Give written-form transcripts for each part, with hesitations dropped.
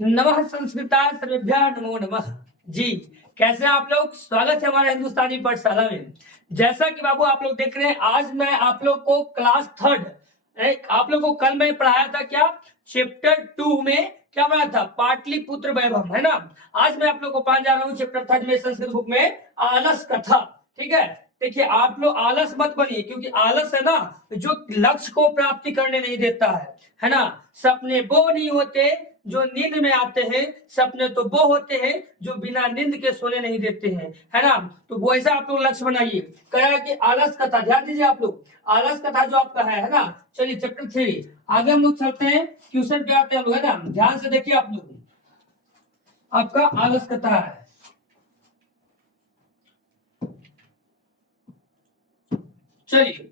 नमः संस्कृता सर्वेभ्यः नमो नमः। जी, कैसे आप लोग? स्वागत है हमारे हिंदुस्तानी पाठशाला में। जैसा कि बाबू आप लोग देख रहे हैं, आज मैं आप लोग को क्लास थर्ड, आप लोग को कल मैं पढ़ाया था क्या, चैप्टर 2 में क्या पढ़ाया था, पाटलिपुत्र वैभव, है ना। आज मैं आप लोग को पढ़ाने जा रहा हूँ चैप्टर थर्ड में, संस्कृत बुक में आलस कथा। ठीक है, देखिए आप लोग आलस मत बनिए, क्योंकि आलस है ना जो लक्ष्य को प्राप्ति करने नहीं देता है ना। सपने वो नहीं होते जो नींद में आते हैं, सपने तो वो होते हैं जो बिना नींद के सोने नहीं देते हैं, है ना। तो वैसा आप लोग लक्ष्य बनाइए। कहा कि आलस कथा, ध्यान दीजिए आप लोग, आलस कथा जो आपका है ना। चलिए चैप्टर 3 आगे हम लोग चलते हैं, क्वेश्चन पे आते हैं हम लोग, है ना। ध्यान से देखिए आप लोग, आपका आलस कथा है। चलिए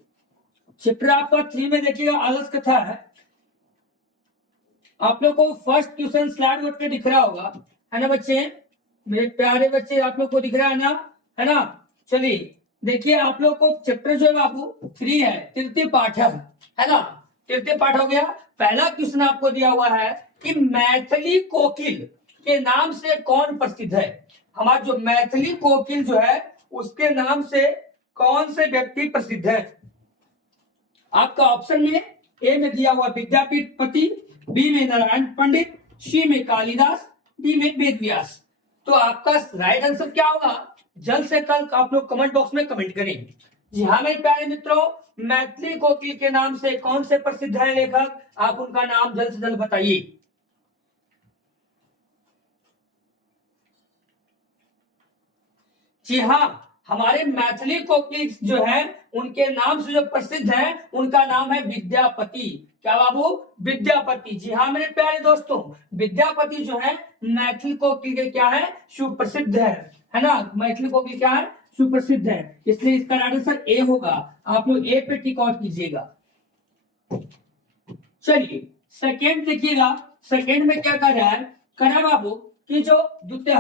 चैप्टर आपका 3 में देखिएगा, आलस कथा है। आप लोग को फर्स्ट क्वेश्चन स्लाइड बोर्ड पे दिख रहा होगा, है ना बच्चे, मेरे प्यारे बच्चे, आप लोग को दिख रहा है ना। चलिए देखिए, आप लोग को चैप्टर जो है बाबू 3 है, तृतीय पाठ है ना। तृतीय पाठ हो गया। पहला क्वेश्चन आपको दिया हुआ है कि मैथिली कोकिल के नाम से कौन प्रसिद्ध है। हमारा जो मैथिली कोकिल जो है, उसके नाम से कौन से व्यक्ति प्रसिद्ध है। आपका ऑप्शन में ए में दिया हुआ विद्यापीठ पति, बी में नारायण पंडित, सी में कालिदास, डी में वेद व्यास। तो आपका राइट आंसर क्या होगा, जल्द से कल आप लोग कमेंट बॉक्स में कमेंट करें। जी हाँ मेरे प्यारे मित्रों, मैथिली कोकिल के नाम से कौन से प्रसिद्ध है लेखक, आप उनका नाम जल्द से जल्द बताइए। जी हाँ, हमारे मैथिली कोकिल जो है, उनके नाम से जो प्रसिद्ध है, उनका नाम है विद्यापति। क्या बाबू, विद्यापति। जी हाँ मेरे प्यारे दोस्तों, विद्यापति जो है मैथिली कोकिल के क्या है, सुप्रसिद्ध है ना। मैथिली कोकिल क्या है, सुप्रसिद्ध है, इसलिए इसका राइट आंसर ए होगा। आप लोग ए पे टिक आउट कीजिएगा। चलिए सेकेंड देखिएगा, सेकेंड में क्या कर रहा है, करा बाबू कि जो द्वितीय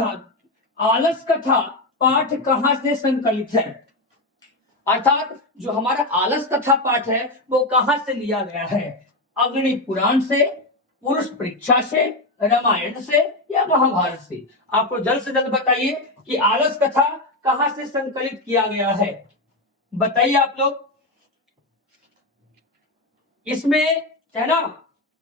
आलस कथा पाठ कहां से संकलित है। अर्थात जो हमारा आलस कथा पाठ है वो कहां से लिया गया है, अग्नि पुराण से, पुरुष परीक्षा से, रामायण से या महाभारत से। आपको जल्द से जल्द बताइए कि आलस कथा कहां से संकलित किया गया है, बताइए आप लोग। इसमें है ना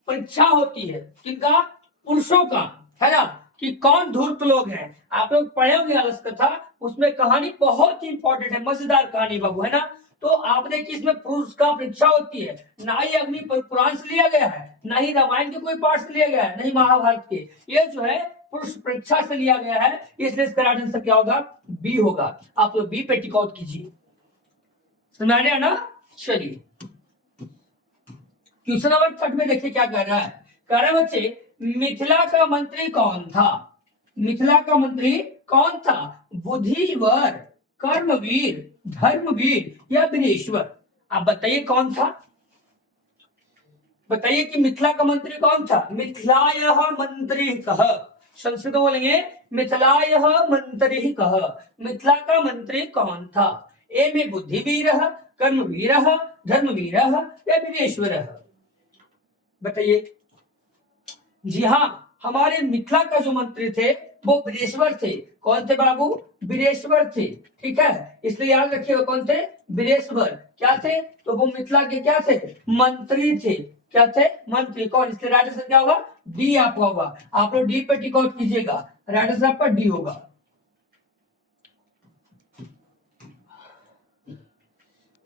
परीक्षा होती है, किनका, पुरुषों का, है ना, कि कौन धूर्त लोग हैं। आप लोग पढ़े होंगे आलस कथा, उसमें कहानी बहुत ही इंपॉर्टेंट है, मजेदार कहानी बाबू, है ना। तो आपने कि इसमें पुरुष का परीक्षा होती है, ना ही अग्नि पुराण से लिया गया है, ना ही रामायण के कोई पाठ से लिया गया है, नहीं महाभारत के, ये जो है पुरुष परीक्षा से लिया गया है, इसलिए इसका राइट आंसर क्या होगा, बी होगा। आप लोग बी पे टिक आउट कीजिए, समझ आ रहा है ना। चलिए क्वेश्चन नंबर 3 में देखिए क्या कह रहा है, कह रहा है बच्चे, मिथिला का मंत्री कौन था। मिथिला का मंत्री कौन था, बुद्धिवर, कर्मवीर, धर्मवीर या वीरेश्वर। आप बताइए कौन था, बताइए कि मिथिला का मंत्री कौन था। मिथिलायः मंत्री कह, संस्कृत बोलेंगे, मिथिलायः मंत्री कह, मिथिला का मंत्री कौन था। ए में बुद्धिवीर, कर्मवीर, धर्मवीर या वीरेश्वर, बताइए। जी हाँ, हमारे मिथिला का जो मंत्री थे वो वीरेश्वर थे। कौन थे बाबू, वीरेश्वर थे, ठीक है, इसलिए याद रखिएगा कौन थे, वीरेश्वर। क्या थे, तो वो मिथिला के क्या थे, मंत्री थे। क्या थे, मंत्री। कौन, इसलिए राइट आंसर क्या होगा, डी आपका होगा। आप लोग डी पे टिक आउट कीजिएगा, राइट आंसर आपका डी होगा।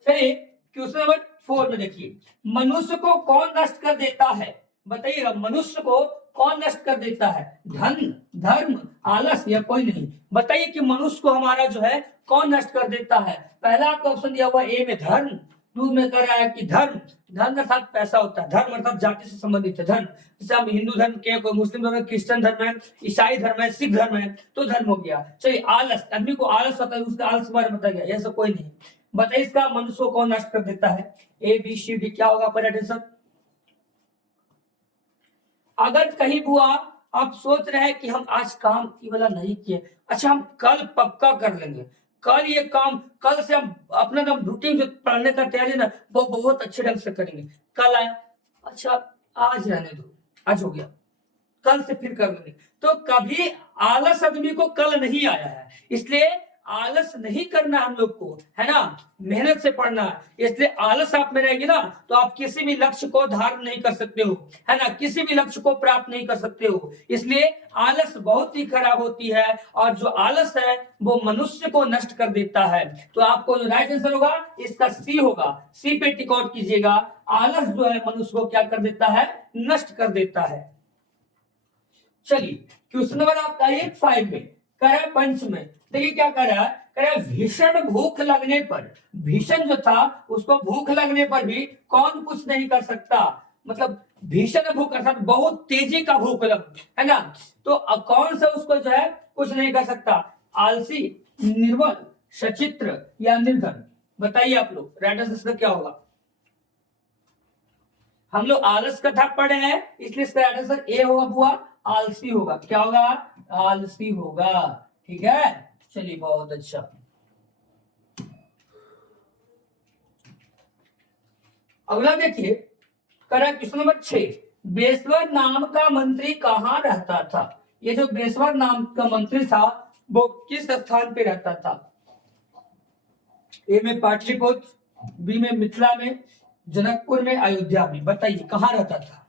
चलिए क्वेश्चन नंबर 4 में देखिए, मनुष्य को कौन नष्ट कर देता है, बताइएगा, मनुष्य को कौन नष्ट कर देता है, धन, धर्म, आलस या कोई नहीं। बताइए कि मनुष्य को हमारा जो है कौन नष्ट कर देता है। पहला आपका ऑप्शन दिया हुआ ए में धर्म, दो में कर रहा है कि धर्म, धन अर्थात पैसा होता है, धर्म अर्थात जाति से संबंधित है धर्म। जैसे हम हिंदू धर्म के, कोई मुस्लिम धर्म, क्रिश्चियन धर्म है, ईसाई धर्म है, सिख धर्म है, तो धर्म हो गया। चलिए आलस, आदमी को आलस होता है, उसका आलस बारे में बताया गया, ऐसा कोई नहीं। बताइए इसका मनुष्य को कौन नष्ट कर देता है, ए बी सी डी क्या होगा पर आंसर। अगर कहीं बुआ आप सोच रहे हैं कि हम आज काम की वाला नहीं किए, अच्छा हम कल पक्का कर लेंगे, कल ये काम, कल से हम अपना रूटीन जो पढ़ने का तैयारी ना वो बहुत अच्छे ढंग से करेंगे, कल आया, अच्छा आज रहने दो, आज हो गया, कल से फिर कर लेंगे। तो कभी आलस आदमी को कल नहीं आया है, इसलिए आलस नहीं करना हम लोग को, है ना, मेहनत से पढ़ना है। इसलिए आलस आप में रहेगी ना तो आप किसी भी लक्ष्य को धारण नहीं कर सकते हो, है ना, किसी भी लक्ष्य को प्राप्त नहीं कर सकते हो। इसलिए आलस बहुत ही खराब होती है, और जो आलस है वो मनुष्य को नष्ट कर देता है। तो आपको जो राइट आंसर होगा इसका सी होगा, सी पे टिक आउट कीजिएगा। आलस जो है मनुष्य को क्या कर देता है, नष्ट कर देता है। चलिए क्वेश्चन नंबर आपका 5 में करा पंच में, देखिए क्या कर रहा है, कह रहा है भीषण भूख लगने पर, भीषण जो था उसको भूख लगने पर भी कौन कुछ नहीं कर सकता, मतलब भीषण भूख अर्थात बहुत तेजी का भूख लग, है ना, तो कौन सा उसको जो है कुछ नहीं कर सकता, आलसी, निर्बल, सचित्र या निर्धन, बताइए आप लोग राइट आंसर क्या होगा। हम लोग आलस कथा पढ़े हैं इसलिए इसका राइट आंसर ए होगा बुआ, आलसी होगा। क्या होगा, आलसी होगा, ठीक है। चलिए बहुत अच्छा। अगला देखिए, करा क्वेश्चन नंबर 6, बेसवर नाम का मंत्री कहाँ रहता था। ये जो बेसवर नाम का मंत्री था वो किस स्थान पे रहता था, ए में पाटलिपुत्र, बी में मिथिला में, जनकपुर में, अयोध्या में, बताइए कहाँ रहता था।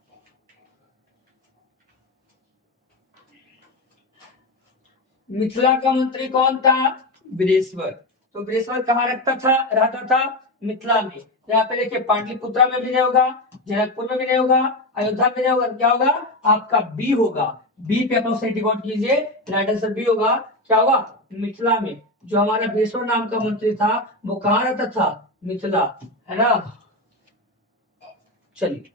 मिथिला का मंत्री कौन था, बृहस्पति। तो बृहस्पति कहाँ रहता था, मिथिला में। यहाँ पे देखिए पाटलिपुत्रा में भी नहीं होगा, जनकपुर में भी नहीं होगा, अयोध्या में नहीं होगा, क्या होगा आपका बी होगा। बी पे अपना सेट डिकोड कीजिए, राइट आंसर बी होगा। क्या होगा, मिथिला में। जो हमारा बृहस्पति नाम का मंत्री था वो कहाँ रहता था, मिथिला, है ना। चलिए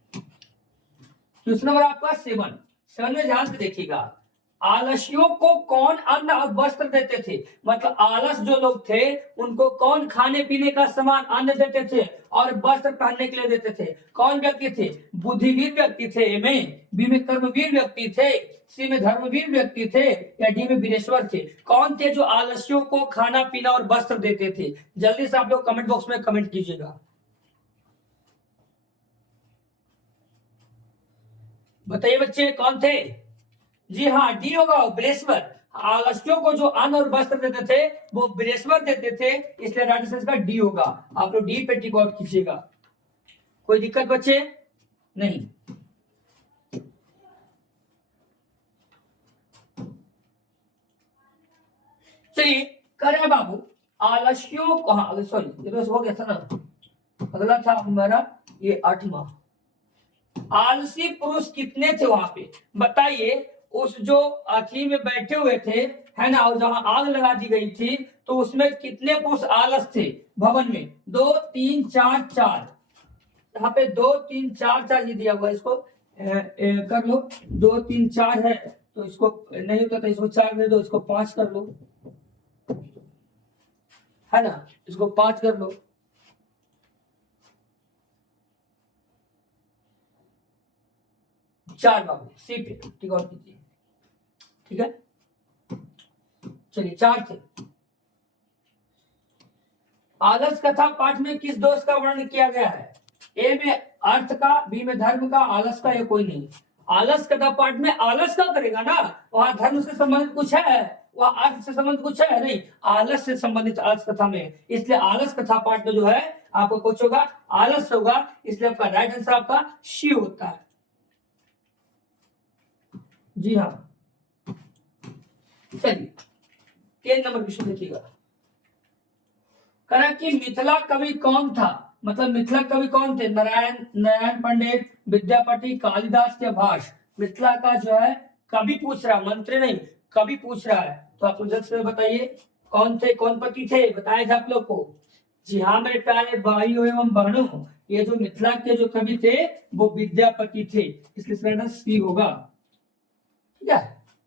क्वेश्चन नंबर आपका 7 में ध्यान से देखिएगा, आलसियों को कौन अन्न और वस्त्र देते थे, मतलब आलस जो लोग थे उनको कौन खाने पीने का सामान अन्न देते थे और वस्त्र पहनने के लिए देते थे, कौन व्यक्ति थे, बुद्धिवीर व्यक्ति थे, ए में, बी में कर्मवीर व्यक्ति थे, सी में धर्मवीर व्यक्ति थे, या डी में वीरेश्वर थे, कौन थे जो आलसियों को खाना पीना और वस्त्र देते थे। जल्दी से आप लोग कमेंट बॉक्स में कमेंट कीजिएगा, बताइए बच्चे कौन थे। जी हाँ, डी होगा बृहस्पति। आलसियों को जो अन्न और वस्त्र देते थे वो बृहस्पति देते थे, इसलिए राइट आंसर का डी होगा। आप लोग डी पे टिक आउट कीजिएगा, कोई दिक्कत बच्चे नहीं। चलिए करे बाबू, आलसियों को, सॉरी ये तो हो गया था ना, अगला था हमारा ये 8वां, आलसी पुरुष कितने थे वहां पे, बताइए। उस जो अथी में बैठे हुए थे, है ना, और जहां आग लगा दी गई थी तो उसमें कितने पुरुष आलस थे भवन में, 2 3 4 4, यहाँ पे 2 3 4 4 ये दिया हुआ, इसको कर लो, 2 3 4 है तो इसको नहीं होता तो इसको 4 दे दो, इसको 5 कर लो, है ना, इसको 5 कर लो। चार बाबू सी पे टिक आउट कीजिए, ठीक है। चलिए 4 थे। आलस कथा पाठ में किस दोष का वर्णन किया गया है, ए में अर्थ का, बी में धर्म का, आलस का, या कोई नहीं। आलस कथा पाठ में आलस का करेगा ना, वहां धर्म से संबंधित कुछ है, वहां अर्थ से संबंधित कुछ है नहीं, आलस से संबंधित आलस कथा में, इसलिए आलस कथा पाठ में जो है आपको कुछ होगा, आलस होगा, इसलिए आपका राइट आंसर आपका सी होता है। जी हाँ, चलिए 10 नंबर क्वेश्चन देखिएगा, करा कि मिथिला कवि कौन था, मतलब मिथिला कवि कौन थे, नारायण पंडित, विद्यापति, कालिदास या भाष। मिथिला का जो है कवि पूछ रहा है, मंत्री नहीं, कवि पूछ रहा है, तो आप जल्द से बताइए कौन थे, कौन पति थे, बताए थे आप लोग को। जी हाँ मेरे प्यारे भाइयों एवं बहनों, ये जो मिथिला के जो कवि थे वो विद्यापति थे, इसलिए सी होगा, ठीक है,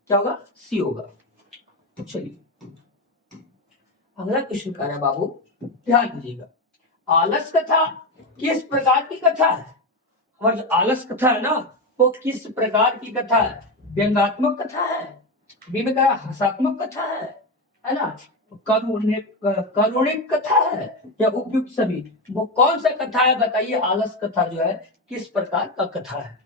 क्या होगा, सी होगा। चलिए अगला क्वेश्चन कर रहा है बाबू, ध्यान दीजिएगा, आलस कथा किस प्रकार की कथा है, हमारी जो आलस कथा है ना वो किस प्रकार की कथा है, व्यंगात्मक कथा है, बी में कहा हसात्मक कथा है ना, करुणिक कथा है, या उपयुक्त सभी, वो कौन सा कथा है बताइए। आलस कथा जो है किस प्रकार का कथा है,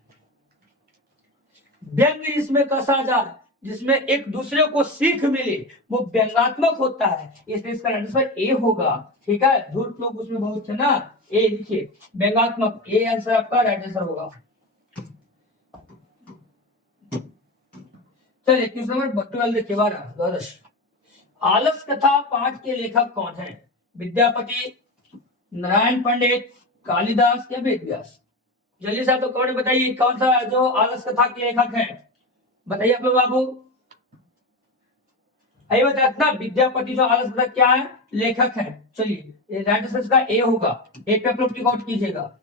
व्यंग जिसमें कसा जाए, जिसमें एक दूसरे को सीख मिले, वो व्यंगात्मक होता है, इसलिए इसका आंसर ए होगा। ठीक है, धूर्त लोग उसमें बहुत है ना, ए लिखिए, व्यंगात्मक, ए आंसर आपका राइट आंसर होगा। चलिए क्वेश्चन नंबर 12 देखिए, 12 आलस कथा पाठ के लेखक कौन है? विद्यापति, नारायण पंडित, कालिदास या वेद व्यास? जल्दी से आप लोग कमेंट बताइए कौन सा जो आलस कथा के लेखक है, बताइए आप लोग बाबू। आइए बताना, विद्यापति जो आलस कथा क्या है, लेखक है। चलिए राइट आंसर इसका ए होगा, ए पे आप लोग टिक आउट कीजिएगा।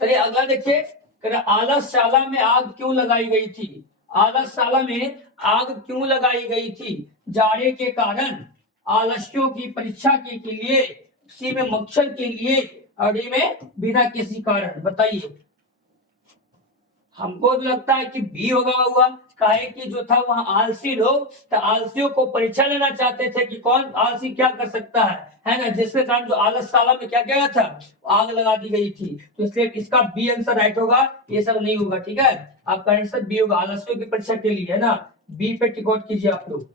चलिए अगला देखिए, आलसशाला में आग क्यों लगाई गई थी? आलसशाला में आग क्यों लगाई गई थी? जाड़े के कारण, आलस्यों की परीक्षा के लिए, सी में मच्छर के लिए, और डी में बिना किसी कारण, बताइए। हमको तो लगता है कि बी होगा काहे कि जो था वहां आलसी लोग, तो आलसियों को परीक्षा लेना चाहते थे कि कौन आलसी क्या कर सकता है ना, जिसके कारण जो आलसशाला में क्या किया था, आग लगा दी गई थी। तो इसलिए इसका बी आंसर राइट होगा, ये सब नहीं होगा। ठीक है, आपका आंसर बी होगा, आलसियों की परीक्षा के लिए, है ना, बी पे टिक आउट कीजिए आप लोग।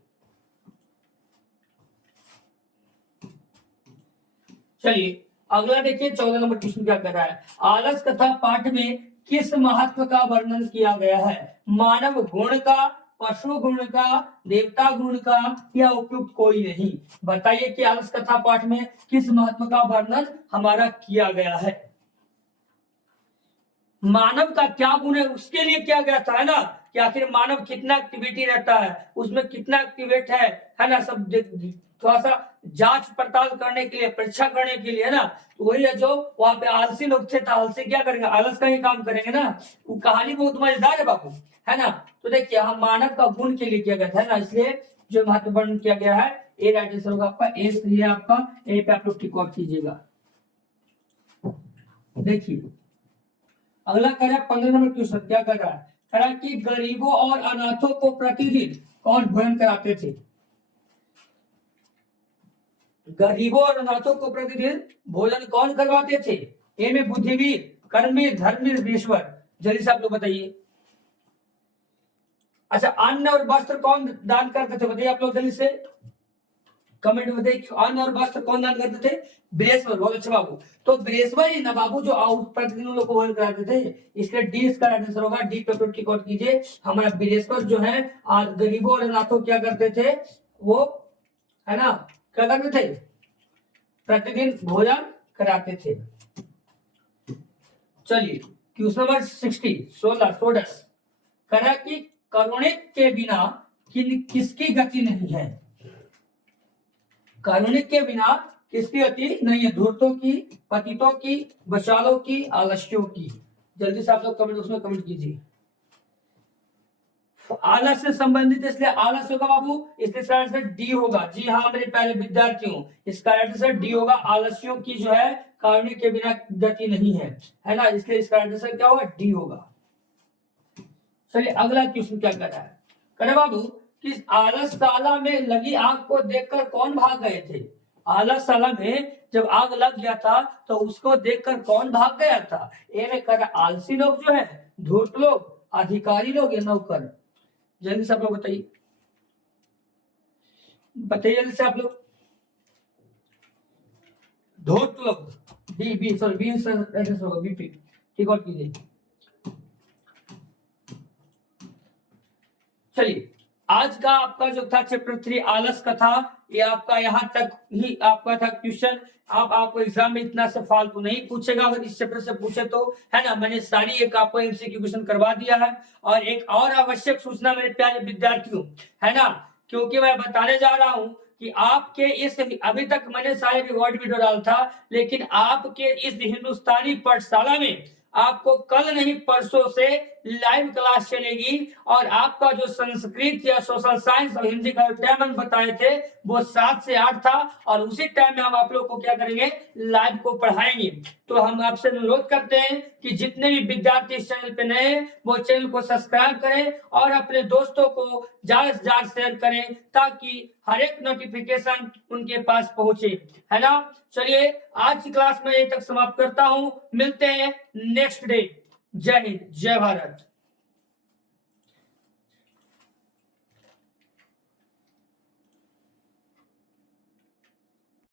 चलिए अगला देखिए, 14 नंबर क्वेश्चन क्या कर रहा है, आलस कथा पाठ में किस महत्व का वर्णन किया गया है? मानव गुण का, पशु गुण का, देवता गुण का, या उपयुक्त कोई नहीं? बताइए कि आलस कथा पाठ में किस महत्व का वर्णन हमारा किया गया है? मानव का क्या गुण है उसके लिए किया गया था, है ना, कि आखिर मानव कितना एक्टिविटी रहता है, उसमें कितना एक्टिवेट है ना, सब थोड़ा सा जांच पड़ताल करने के लिए, परीक्षा करने के लिए, है ना। तो वही है, जो वहां पे आलसी लोग थे, तो आलसी क्या करेंगे, आलस का ही काम करेंगे ना। वो कहानी बहुत मजेदार है बाबू, है ना। तो देखिए हम मानव का गुण के लिए किया गया था, है ना, इसलिए जो महत्वपूर्ण किया गया है, ए राइट आंसर होगा आपका, ए सही है आपका, ए पे आप लोग टिक आउट कीजिएगा। देखिए अगला कर रहा है 15 नंबर क्वेश्चन, क्या कर रहा है, कह रहा है कि गरीबों और अनाथों को प्रतिदिन कौन भोजन कराते थे? गरीबों और अनाथों को प्रतिदिन भोजन कौन करवाते थे? ए में बुद्धिवीर, कर्मवीर, धर्मवीर, वीरेश्वर, जल्दी से आप लोग बताइए। अच्छा, अन्न और वस्त्र कौन दान करते थे, बताइए आप लोग जल्दी से कमेंट में बताइए, अन्न और वस्त्र कौन दान करते थे? बृहस्पति, बहुत अच्छा बाबू। तो बृहस्पति ना बाबू जो प्रतिदिन लोग को भोजन कराते थे, इसलिए डी इसका आंसर होगा, डी पे टिक आउट कीजिए। हमारा बृहस्पति जो है गरीबों और अनाथों क्या करते थे, वो, है ना, क्या करते थे, प्रतिदिन भोजन कराते थे। चलिए क्वेश्चन नंबर 16 करा कि कारुणिक के बिना किसकी गति नहीं है? कारुणिक के बिना किसकी गति नहीं है? धूर्तों की, पतितों की, बचालों की, आलस्यों की? जल्दी से आप लोग कमेंट उसमें कमेंट कीजिए। आलस से संबंधित, इसलिए आलस होगा बाबू, इसलिए इसका आंसर डी होगा। जी हाँ मेरे प्यारे विद्यार्थियों, इसका आंसर डी होगा, आलस्यों की जो है कारुणिक के बिना गति नहीं है ना, इसलिए इसका आंसर क्या होगा, डी होगा। चलिए अगला क्वेश्चन क्या कर रहा है, करे बाबू कि आलसशाला में लगी आग को देखकर कौन भाग गए थे? आलसशाला में जब आग लग गया था तो उसको देखकर कौन भाग गया था? ए में कर आलसी लोग जो है, धूर्त लोग, अधिकारी लोग, या नौकर? जल्दी से आप लोग बताइए, बताइए जल्दी से आप लोग। धूर्त लोग, B B sorry B answer होगा, बी पे ठीक और कीजिए। चलिए आज का आपका जो था चैप्टर 3 आलस का था, ये आपका यहाँ तक ही आपका था क्वेश्चन। अब आपको एग्जाम में इतना से फालतू नहीं पूछेगा, अगर इस चैप्टर से पूछे तो, है ना, मैंने सारी एक आपको एमसीक्यू क्वेश्चन करवा दिया है। और एक और आवश्यक सूचना मेरे प्यारे विद्यार्थियों, है ना, क्योंकि मैं बताने जा रहा हूं कि आपके इस, अभी तक मैंने सारे रिकॉर्ड वीडियो डाला था, लेकिन आपके इस हिंदुस्तानी पाठशाला में आपको कल नहीं परसों से लाइव क्लास चलेगी, और आपका जो संस्कृत या सोशल साइंस और हिंदी का टाइम हम बताए थे वो 7 से 8 था, और उसी टाइम में हम आप लोग को क्या करेंगे, लाइव को पढ़ाएंगे। तो हम आपसे अनुरोध करते हैं कि जितने भी विद्यार्थी इस चैनल पे नए हैं वो चैनल को सब्सक्राइब करें और अपने दोस्तों को ज्यादा से ज्यादा शेयर करें, ताकि हर एक नोटिफिकेशन उनके पास पहुंचे, है ना। चलिए आज की क्लास में यहीं तक समाप्त करता हूं, मिलते हैं नेक्स्ट डे। जय हिंद, जय भारत।